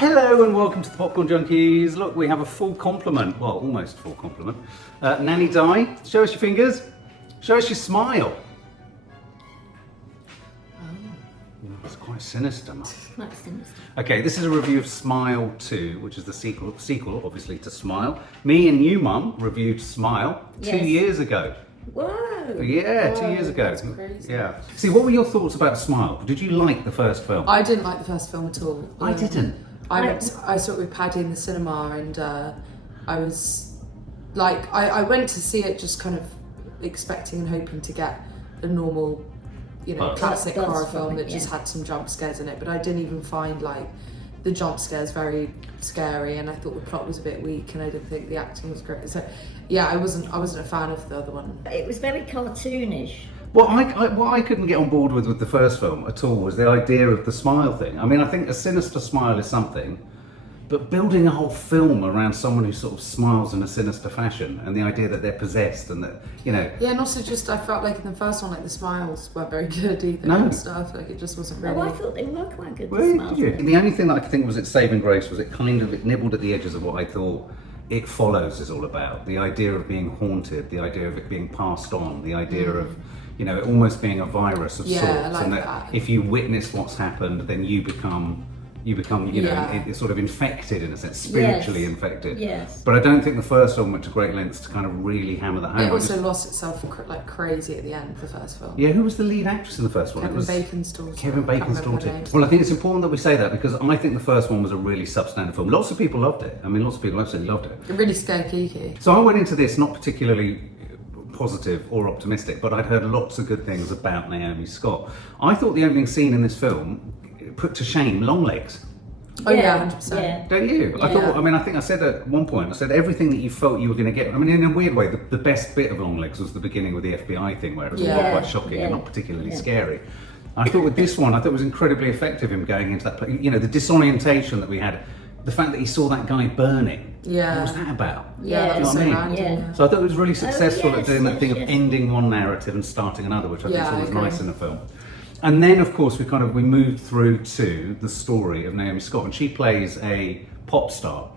Hello and welcome to the Popcorn Junkies. Look, we have a full complement, well, almost full complement. Nanny Di, show us your fingers. Show us your smile. It's quite sinister, Mark. Quite sinister. Okay, this is a review of Smile 2, which is the sequel obviously, to Smile. Me and you, Mum, reviewed Smile 2 years ago. Whoa! Yeah, 2 years ago. That's crazy. Yeah. See, what were your thoughts about Smile? Did you like the first film? I didn't like the first film at all. I didn't. I saw it with Paddy in the cinema, and I was like, I went to see it just kind of expecting and hoping to get a normal, classic horror film that just had some jump scares in it. But I didn't even find like the jump scares very scary, and I thought the plot was a bit weak, and I didn't think the acting was great. So yeah, I wasn't a fan of the other one. It was very cartoonish. What I couldn't get on board with the first film at all was the idea of the smile thing. I mean, I think a sinister smile is something, but building a whole film around someone who sort of smiles in a sinister fashion, and the idea that they're possessed and that, Yeah, and also just I felt like in the first one, like the smiles weren't very good either and stuff. Like it just wasn't really. Oh, I thought they were quite good. Well, did you? The only thing that I could think was its saving grace was it nibbled at the edges of what I thought It Follows is all about. The idea of being haunted, the idea of it being passed on, the idea of it almost being a virus of sorts, like and that if you witness what's happened, then you become sort of infected in a sense, spiritually infected. Yes. But I don't think the first film went to great lengths to kind of really hammer that home. It also lost itself like crazy at the end of the first film. Yeah, who was the lead actress in the first one? Kevin Bacon's daughter. Kevin Bacon's daughter. Well, I think it's important that we say that because I think the first one was a really substandard film. Lots of people loved it. I mean, lots of people absolutely loved it. It really scared Kiki. So I went into this not particularly positive or optimistic, but I'd heard lots of good things about Naomi Scott. I thought the opening scene in this film put to shame Longlegs. Oh yeah, 100%. Yeah. Don't you? Yeah. I think I said at one point, I said everything that you felt you were going to get. I mean, in a weird way, the best bit of Longlegs was the beginning with the FBI thing, where it was all quite shocking and not particularly scary. I thought with this one, I thought it was incredibly effective, him going into that place. The disorientation that we had, the fact that he saw that guy burning. Yeah. What was that about? Yeah, that was so random. Yeah. So I thought it was really successful at doing that thing of yes. ending one narrative and starting another, which I think is always I agree. nice in a film. And then, of course, we moved through to the story of Naomi Scott, and she plays a pop star.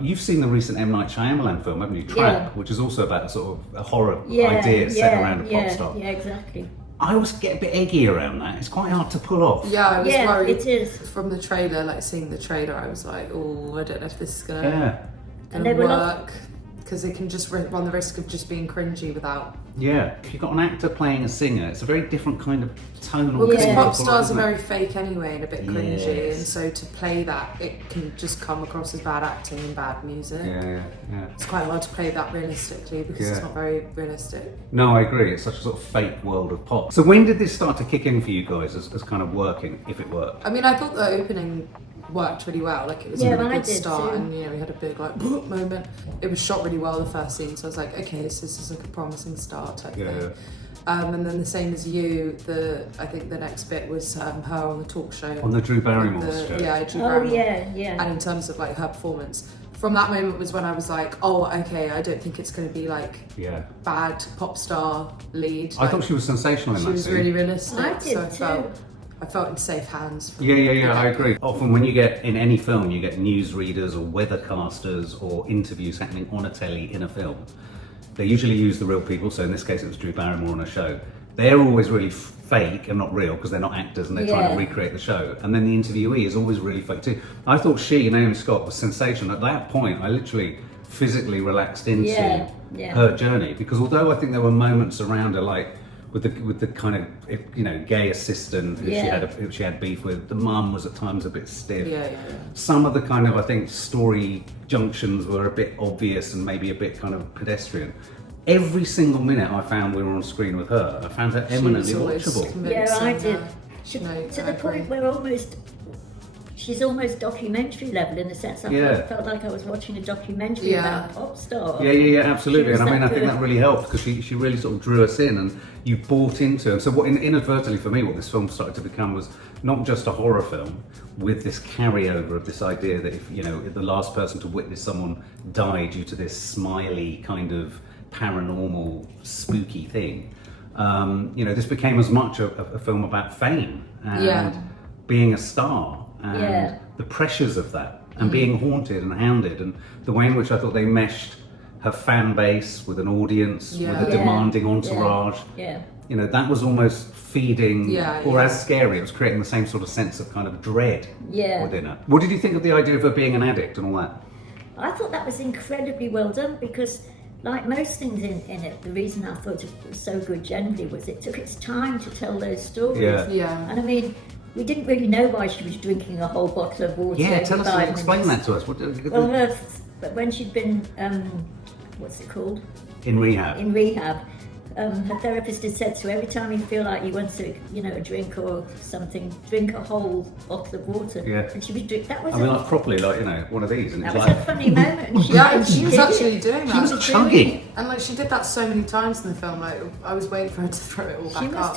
You've seen the recent M. Night Shyamalan film, haven't you? Trap, which is also about a sort of a horror idea set around a pop star. Yeah, exactly. I always get a bit eggy around that. It's quite hard to pull off. Yeah, I was worried. It is. From the trailer, like seeing the trailer, I was like, oh, I don't know if this is gonna And work. Because it can just run the risk of just being cringy without. Yeah, if you've got an actor playing a singer, it's a very different kind of tone. Well, because pop pull, stars are isn't it? very fake anyway and a bit cringy, Yes. and so to play that, it can just come across as bad acting and bad music. Yeah. It's quite hard to play that realistically because it's not very realistic. No, I agree. It's such a sort of fake world of pop. So when did this start to kick in for you guys as kind of working, if it worked? I mean, I thought the opening worked really well. Like it was a really good start, and we had a big like moment. It was shot really well the first scene, so I was like, okay, this is like a promising start type thing. And then the same as you, I think the next bit was her on the talk show. On the Drew Barrymore show. Yeah, Drew Barrymore. Yeah. And in terms of like her performance, from that moment was when I was like, oh, okay, I don't think it's going to be like bad pop star lead. I thought she was sensational in that scene. She was really realistic. I did so I felt in safe hands. Yeah, I agree. Often when you get, in any film, you get newsreaders or weathercasters or interviews happening on a telly in a film. They usually use the real people, so in this case it was Drew Barrymore on a show. They're always really fake and not real because they're not actors and they're trying to recreate the show. And then the interviewee is always really fake too. I thought Naomi Scott, was sensational. At that point, I literally physically relaxed into her journey, because although I think there were moments around her, like with the kind of gay assistant who she had beef with, the mum was at times a bit stiff. Some of the kind of, I think, story junctions were a bit obvious and maybe a bit kind of pedestrian. Every single minute I found we were on screen with her, I found her eminently watchable. Yeah, I did. To the point where she's almost documentary level, in the sense I felt like I was watching a documentary about a pop star. Yeah, absolutely. And I mean, I think that really helped because she really sort of drew us in and you bought into it. So what inadvertently for me, what this film started to become was not just a horror film with this carryover of this idea that if the last person to witness someone die due to this smiley kind of paranormal spooky thing, this became as much a film about fame and being a star and the pressures of that and being haunted and hounded, and the way in which I thought they meshed her fan base with an audience, with a demanding entourage. Yeah. You know, that was almost feeding, or as scary, it was creating the same sort of sense of kind of dread within her. What did you think of the idea of her being an addict and all that? I thought that was incredibly well done, because like most things in it, the reason I thought it was so good generally was it took its time to tell those stories. Yeah. And I mean, we didn't really know why she was drinking a whole bottle of water. Yeah, tell us, explain that to us. Well, but when she'd been, what's it called? In rehab. In rehab. Her therapist had said to her, every time you feel like you want to, a drink or something, drink a whole bottle of water. Yeah. And she was drinking. That was like properly, like, one of these. And that it's was a funny moment. And she was actually doing that. She was chugging. And like she did that so many times in the film. Like I was waiting for her to throw it all back up.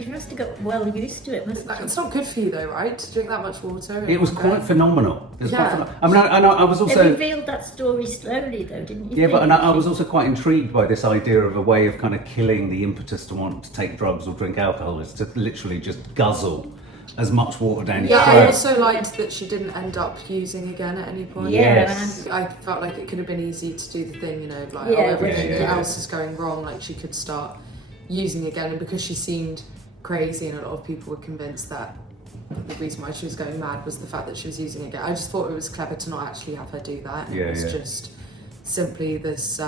She must have got well used to it. It's not good for you though, right? To drink that much water. It was quite phenomenal. It was quite phenomenal. I mean, I was also... They revealed that story slowly though, didn't you? Yeah, but I was also quite intrigued by this idea of a way of kind of killing the impetus to want to take drugs or drink alcohol, is to literally just guzzle as much water down your throat. I also liked that she didn't end up using again at any point. Yes. I felt like it could have been easy to do the thing, everything else is going wrong, like she could start using again, and because she seemed crazy and a lot of people were convinced that the reason why she was going mad was the fact that she was using again. I just thought it was clever to not actually have her do that. It was just simply this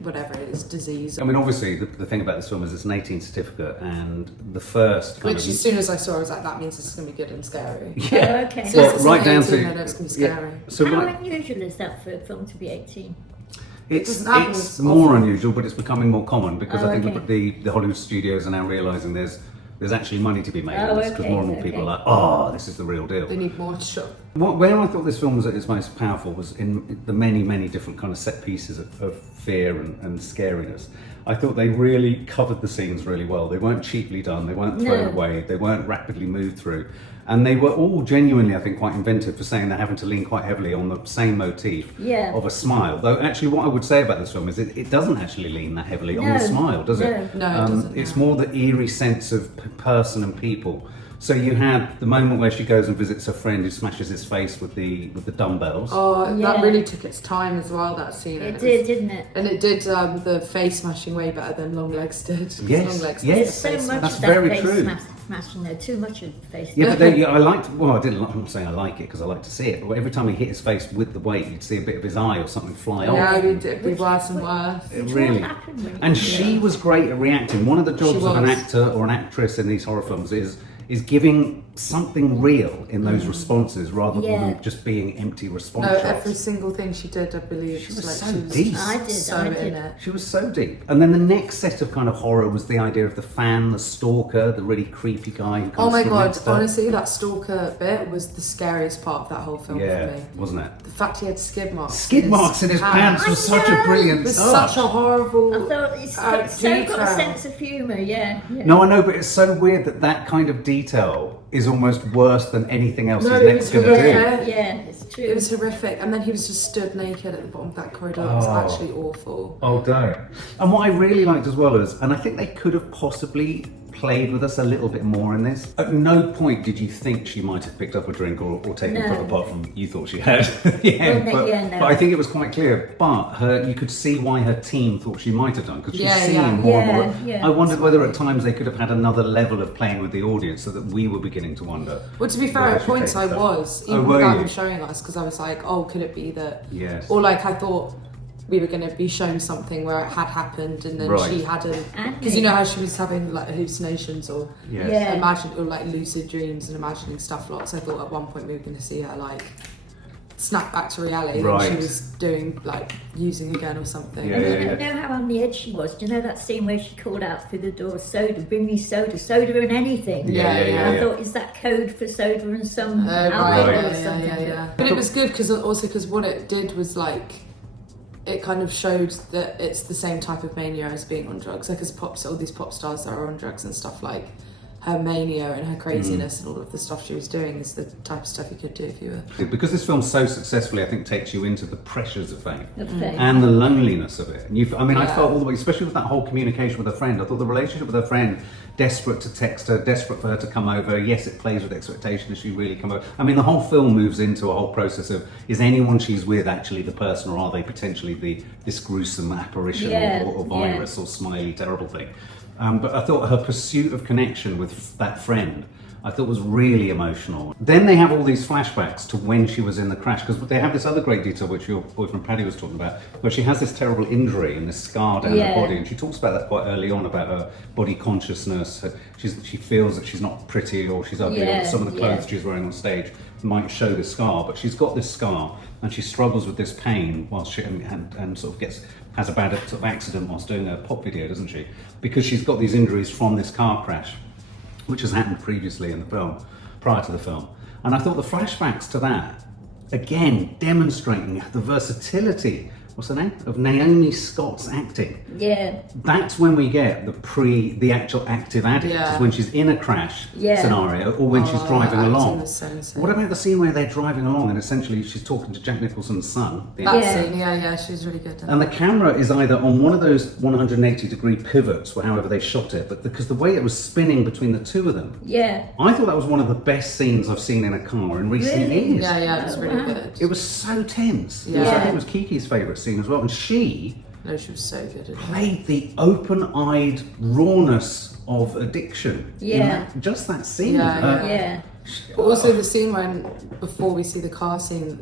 whatever it is, disease. I mean, obviously, the thing about this film is it's an 18 certificate, and the first kind Which, as soon as I saw, I was like, that means this is going to be good and scary. Yeah. Oh, okay. So well, right down to... I know it's going to be scary. So how unusual is that for a film to be 18? It's more unusual, but it's becoming more common, because I think the Hollywood studios are now realising there's actually money to be made in this, because more and more people are like, this is the real deal. They need more to show. Where I thought this film was at its most powerful was in the many, many different kind of set pieces of fear and scariness. I thought they really covered the scenes really well. They weren't cheaply done, they weren't thrown away, they weren't rapidly moved through. And they were all genuinely, I think, quite inventive for saying they're having to lean quite heavily on the same motif of a smile. Though actually what I would say about this film is it doesn't actually lean that heavily on the smile, does it? No, it doesn't. It's more the eerie sense of person and people. So you had the moment where she goes and visits her friend who smashes his face with the dumbbells. Oh, that really took its time as well, that scene. It did, didn't it? And it did the face smashing way better than Longlegs did. Yes, There's so much that's of that very face true. smashing there, too much of face. Yeah, but I liked, well, I didn't, I'm not saying I like it because I like to see it, but every time he hit his face with the weight, you'd see a bit of his eye or something fly off. Yeah, it'd be worse and worse. It really. And she was great at reacting. One of the jobs of an actor or an actress in these horror films is giving something real in those responses rather than just being empty response shots. Every single thing she did, I believe, she was like, so deep. I did. in it. She was so deep. And then the next set of kind of horror was the idea of the fan, the stalker, the really creepy guy who Oh my god, honestly, that stalker bit was the scariest part of that whole film for me. Wasn't it? The fact he had skid marks. Skid marks in his pants was such a brilliant touch. It was touch. such a horrible. I thought it's so got a sense of humour, No, I know, but it's so weird that kind of detail is almost worse than anything else he's next going to do. Yeah, it's true. It was horrific, and then he was just stood naked at the bottom of that corridor. It was actually awful. Oh, don't. And what I really liked as well is, and I think they could have possibly played with us a little bit more in this. At no point did you think she might have picked up a drink or taken a drink, apart from you thought she had. But I think it was quite clear. But you could see why her team thought she might have done, because she's seeing more and more. I wondered whether at times they could have had another level of playing with the audience so that we were beginning to wonder. Well, to be fair, at points I was, even without them showing us, because I was like, oh, could it be that? Yes. Or like I thought we were going to be shown something where it had happened and then she hadn't, because you know how she was having like hallucinations or or like lucid dreams and imagining stuff lots. I thought at one point we were going to see her like snap back to reality and she was doing like using again or something. You know how on the edge she was? Do you know that scene where she called out through the door, soda, bring me soda and anything? I thought, is that code for soda and some alcohol or something? But it was good because what it did was like, it kind of showed that it's the same type of mania as being on drugs. Like as all these pop stars that are on drugs and stuff, like her mania and her craziness and all of the stuff she was doing is the type of stuff you could do if you were... Because this film so successfully, I think, takes you into the pressures of fame and the loneliness of it. And I felt all the way, especially with that whole communication with her friend, I thought the relationship with her friend, desperate to text her, desperate for her to come over. Yes, it plays with expectation. Is she really come over? I mean, the whole film moves into a whole process of, is anyone she's with actually the person, or are they potentially this gruesome apparition or virus or smiley terrible thing? But I thought her pursuit of connection with that friend, I thought was really emotional. Then they have all these flashbacks to when she was in the crash, because they have this other great detail, which your boyfriend Paddy was talking about, where she has this terrible injury and this scar down her body, and she talks about that quite early on, about her body consciousness. She feels that she's not pretty or she's ugly, or some of the clothes she's wearing on stage might show the scar, but she's got this scar and she struggles with this pain whilst she and sort of has a bad sort of accident whilst doing a pop video, doesn't she? Because she's got these injuries from this car crash, which has happened previously in the film, prior to the film. And I thought the flashbacks to that, again, demonstrating the versatility, what's her name? Of Naomi Scott's acting. Yeah. That's when we get the actual active addict, is when she's in a crash scenario, or when she's driving along. What about the scene where they're driving along and essentially she's talking to Jack Nicholson's son? That scene, she's really good. And the camera is either on one of those 180-degree pivots, or however they shot it, but because the way it was spinning between the two of them, I thought that was one of the best scenes I've seen in a car in recent years. Yeah, it was really good. It was so tense. I think it was Kiki's favourite scene as well, and she was so good at played the open-eyed rawness of addiction in just that scene. But also the scene before we see the car scene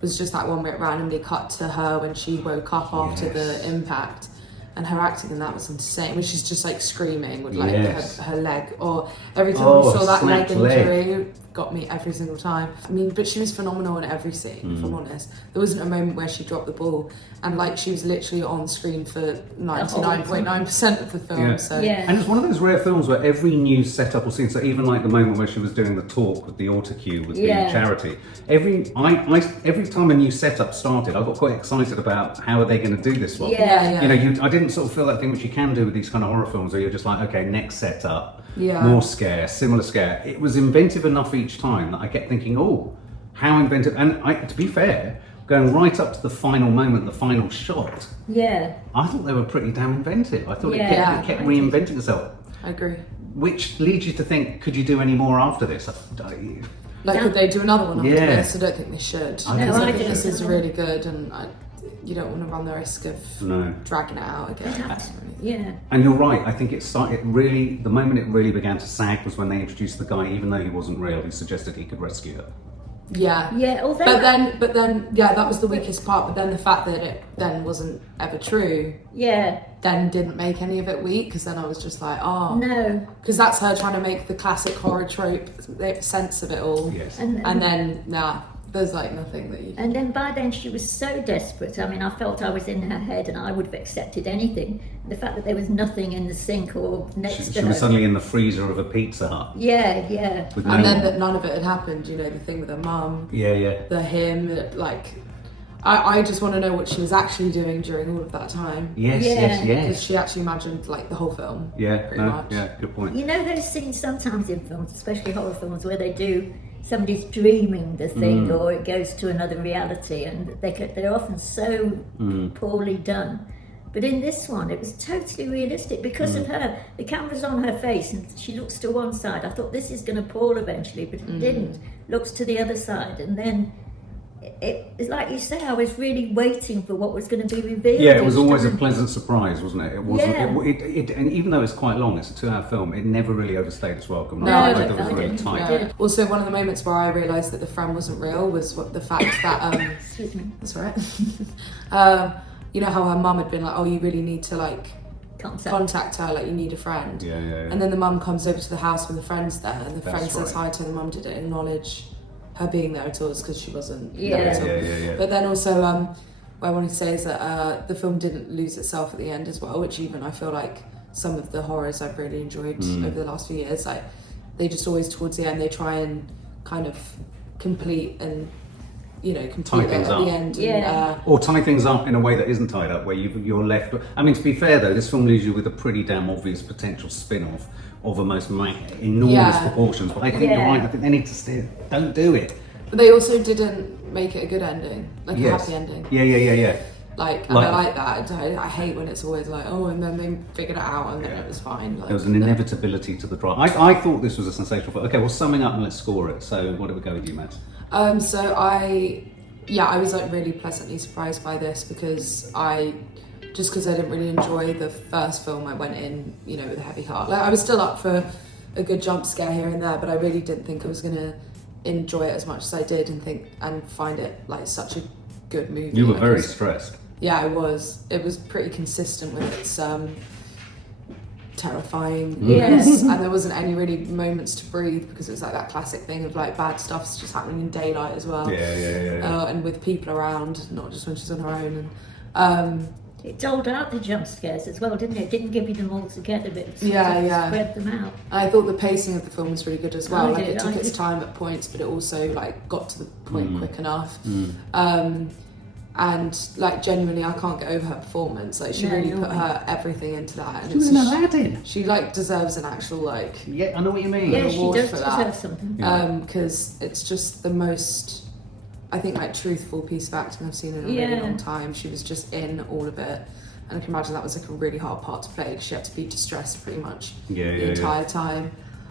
was just that one where it randomly cut to her when she woke up after the impact, and her acting in that was insane, when she's just like screaming with like her leg, or every time we saw that leg injury, got me every single time. I mean, but she was phenomenal in every scene, if I'm honest. There wasn't a moment where she dropped the ball, and like she was literally on screen for 99.9% of the film. And it's one of those rare films where every new setup or scene, so even like the moment where she was doing the talk with the autocue with the charity, every time a new setup started, I got quite excited about how are they going to do this one. I didn't sort of feel that thing which you can do with these kind of horror films where you're just like, okay, next setup, more scare, similar scare. It was inventive enough each time that I kept thinking, oh, how inventive. And to be fair, going right up to the final moment, the final shot, I thought they were pretty damn inventive. I thought it kept reinventing itself. I agree. Which leads you to think, could you do any more after this? Could they do another one after this? I don't think they should. I think this is really good, and you don't want to run the risk of dragging it out again. And you're right. I think the moment it really began to sag was when they introduced the guy, even though he wasn't real, who suggested he could rescue her. But then that was the weakest part. But then the fact that it then wasn't ever true, then didn't make any of it weak, because then I was just like, because that's her trying to make the classic horror trope sense of it all. And then there's like nothing that you... And then by then she was so desperate. I mean, I felt I was in her head and I would have accepted anything. The fact that there was nothing in the sink or next to her. She was suddenly in the freezer of a Pizza Hut. And then that none of it had happened, the thing with her mum. The him, like... I just want to know what she was actually doing during all of that time. Yes. Because she actually imagined like the whole film. Pretty much. Good point. You know those scenes sometimes in films, especially horror films, where they do... somebody's dreaming the thing, or it goes to another reality, and they're often so poorly done. But in this one, it was totally realistic because of her. The camera's on her face, and she looks to one side. I thought this is going to fall eventually, but it didn't. Looks to the other side, and then it's like you say. I was really waiting for what was going to be revealed. Yeah, it was always a pleasant surprise, wasn't it? It wasn't. And even though it's quite long, it's a 2-hour film. It never really overstayed its welcome. No, it was really tight. Also, one of the moments where I realised that the friend wasn't real was the fact that excuse me. That's all right. You know how her mum had been like, oh, you really need to like contact her, like you need a friend. And then the mum comes over to the house when the friend's there, and the friend says hi to her. The mum didn't acknowledge her being there at all, because she wasn't there at all. But then also, what I wanted to say is that the film didn't lose itself at the end as well, which even I feel like some of the horrors I've really enjoyed over the last few years, like they just always towards the end they try and kind of complete and complete it at the end. Or tie things up in a way that isn't tied up, where you're left. I mean, to be fair though, this film leaves you with a pretty damn obvious potential spin-off of a enormous proportions. But I think you're right. I think they need to steer. Don't do it. But they also didn't make it a good ending, like a happy ending. Yeah. Like, and I like that. I hate when it's always like, oh, and then they figured it out and then it was fine. Like, there was an inevitability to the drama. I thought this was a sensational film. Okay, well, summing up and let's score it. So, what do we go with you, Matt? So I was like really pleasantly surprised by this because I didn't really enjoy the first film. I went in, with a heavy heart. Like, I was still up for a good jump scare here and there, but I really didn't think I was gonna enjoy it as much as I did and find it like such a good movie. You were very stressed. Yeah, I was. It was pretty consistent with its terrifying-ness, and there wasn't any really moments to breathe because it was like that classic thing of like bad stuff's just happening in daylight as well. Yeah. And with people around, not just when she's on her own. And it doled out the jump scares as well, didn't it? It didn't give you them all together, but it spread them out. I thought the pacing of the film was really good as well. It took its time at points, but it also like got to the point quick enough. And like genuinely, I can't get over her performance. Like she really put her everything into that. And she was an Aladdin. She like deserves an actual like. Yeah, I know what you mean. Yeah, she does for deserve that. something. Because it's just the most, I think, like truthful piece of acting I've seen in a really long time. She was just in all of it, and I can imagine that was like a really hard part to play because she had to be distressed pretty much the entire time.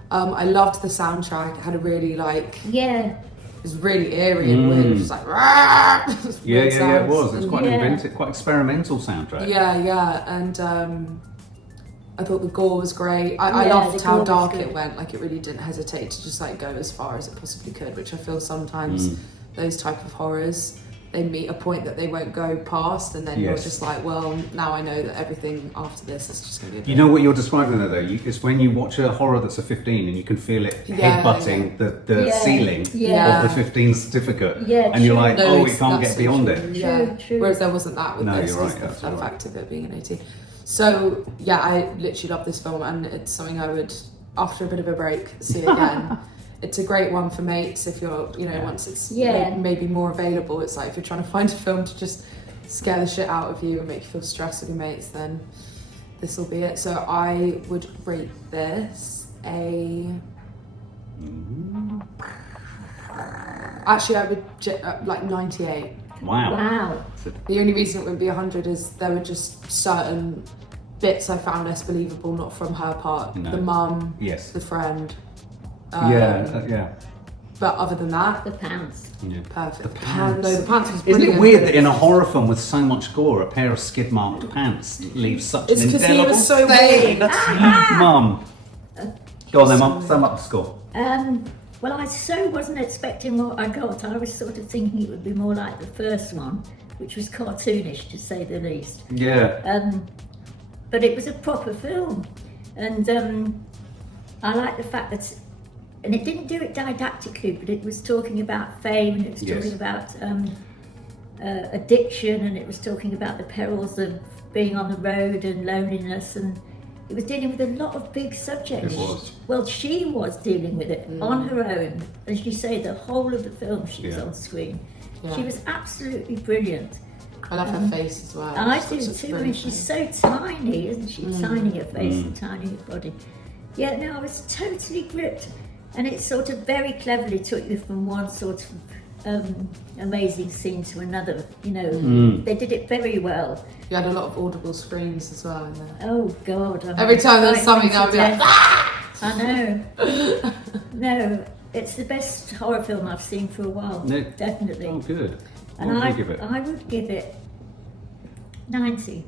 I loved the soundtrack. It had a really like. Yeah. It was really eerie and weird. It was just like, it was. It was quite inventive, quite experimental soundtrack. Yeah, and I thought the gore was great. I loved how dark it went. Like it really didn't hesitate to just like go as far as it possibly could, which I feel sometimes those type of horrors, they meet a point that they won't go past, and then you're just like, well, now I know that everything after this is just going to be. You know what you're describing there, though? It's when you watch a horror that's a 15 and you can feel it headbutting the ceiling of the 15 certificate, and you're like, oh, it can't get beyond it. True. Whereas there wasn't that with this. You're right. The fact of it being an 18. So yeah, I literally love this film, and it's something I would, after a bit of a break, see again. It's a great one for mates if you're, once it's maybe more available. It's like if you're trying to find a film to just scare the shit out of you and make you feel stressed with your mates, then this will be it. So I would rate this actually I would like 98. Wow. The only reason it wouldn't be 100 is there were just certain bits I found less believable, not from her part. The mum, the friend. But other than that, the pants. Perfect. The pants. No, the pants was Isn't brilliant. it weird that in a horror film with so much gore, a pair of skid-marked pants leaves such an because he indelible was so stain? Mum. Go on then, Mum. Sum up the score. Well, I so wasn't expecting what I got. I was sort of thinking it would be more like the first one, which was cartoonish to say the least. Yeah. But it was a proper film, and I like the fact that. And it didn't do it didactically, but it was talking about fame, and it was talking about addiction, and it was talking about the perils of being on the road and loneliness, and it was dealing with a lot of big subjects. It was. Well, she was dealing with it on her own. As you say, the whole of the film she was on screen. Yeah. She was absolutely brilliant. I love her face as well. I do too. I mean, she's so tiny, isn't she? Tiny her face and tiny her body. Yeah, no, I was totally gripped. And it sort of very cleverly took you from one sort of amazing scene to another. They did it very well. You had a lot of audible screams as well in there. Oh God! Every time there was something, I'd be like, ah! I know. No, it's the best horror film I've seen for a while. No. Definitely. Oh, good. And what would you give it? I would give it 90.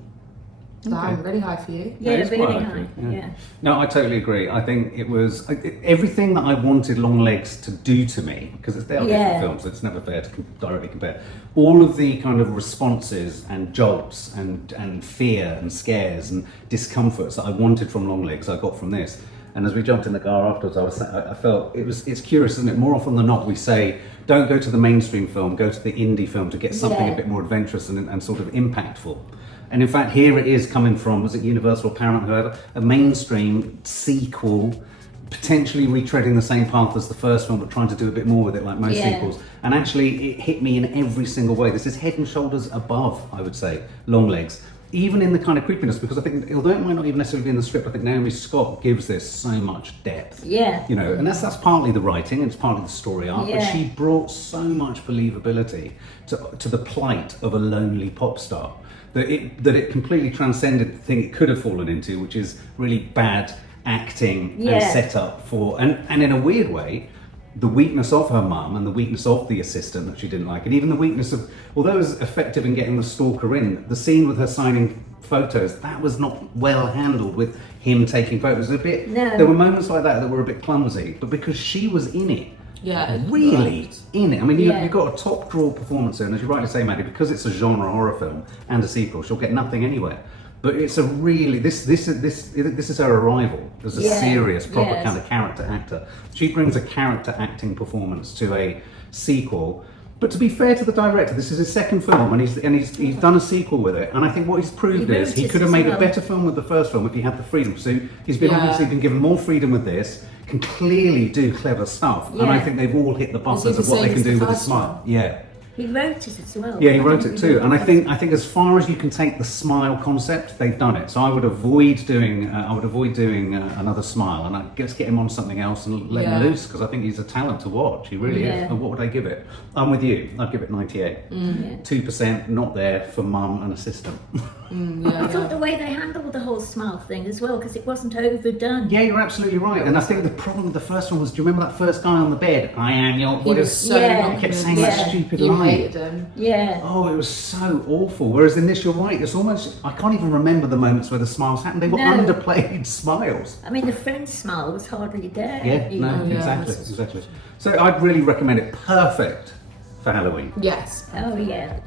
Damn, really high for you. Yeah, really high. Yeah. No, I totally agree. I think it was everything that I wanted Longlegs to do to me, because they are different films, so it's never fair to directly compare. All of the kind of responses and jolts and fear and scares and discomforts that I wanted from Longlegs, I got from this. And as we jumped in the car afterwards, I felt it's curious, isn't it? More often than not, we say, don't go to the mainstream film, go to the indie film to get something a bit more adventurous and sort of impactful. And in fact, here it is coming from, was it Universal, Paramount, whoever, a mainstream sequel, potentially retreading the same path as the first film, but trying to do a bit more with it, like most sequels. And actually, it hit me in every single way. This is head and shoulders above, I would say, Longlegs. even in the kind of creepiness, because I think, although it might not even necessarily be in the script, I think Naomi Scott gives this so much depth. Yeah. You know, and that's partly the writing, and it's partly the story arc, but she brought so much believability to the plight of a lonely pop star that it completely transcended the thing it could have fallen into, which is really bad acting and set up for, and in a weird way, the weakness of her mum and the weakness of the assistant that she didn't like, and even the weakness of, although it was effective in getting the stalker in, the scene with her signing photos, that was not well handled with him taking photos. A bit, there were moments like that were a bit clumsy, but because she was in it, really in it. I mean, you've got a top draw performance there, and as you rightly say, Maddie, because it's a genre horror film and a sequel, she'll get nothing anywhere. But it's a really, this is her arrival as a serious, proper kind of character actor. She brings a character acting performance to a sequel. But to be fair to the director, this is his second film, and he's done a sequel with it. And I think what he's proved is he could have made a better film with the first film if he had the freedom. So he's been obviously been given more freedom with this, can clearly do clever stuff, and I think they've all hit the buttons of what they can do with a smile. He wrote it as well. Yeah, he wrote it too, and I think as far as you can take the smile concept, they've done it. So I would avoid doing another smile, and I guess get him on something else and let him loose, because I think he's a talent to watch. He really is. And what would I give it? I'm with you. I'd give it 98. 2% not there for mum and assistant. I thought the way they handled the whole smile thing as well, because it wasn't overdone. Yeah, you're absolutely right. And I think the problem with the first one was, do you remember that first guy on the bed? I am your. He was so he kept saying that stupid line. Hated him. Yeah. Oh, it was so awful. Whereas in this, you're right. It's almost, I can't even remember the moments where the smiles happened. They were underplayed smiles. I mean, the French smile was hardly there. Exactly. So I'd really recommend it. Perfect for Halloween. Yes. Oh yeah.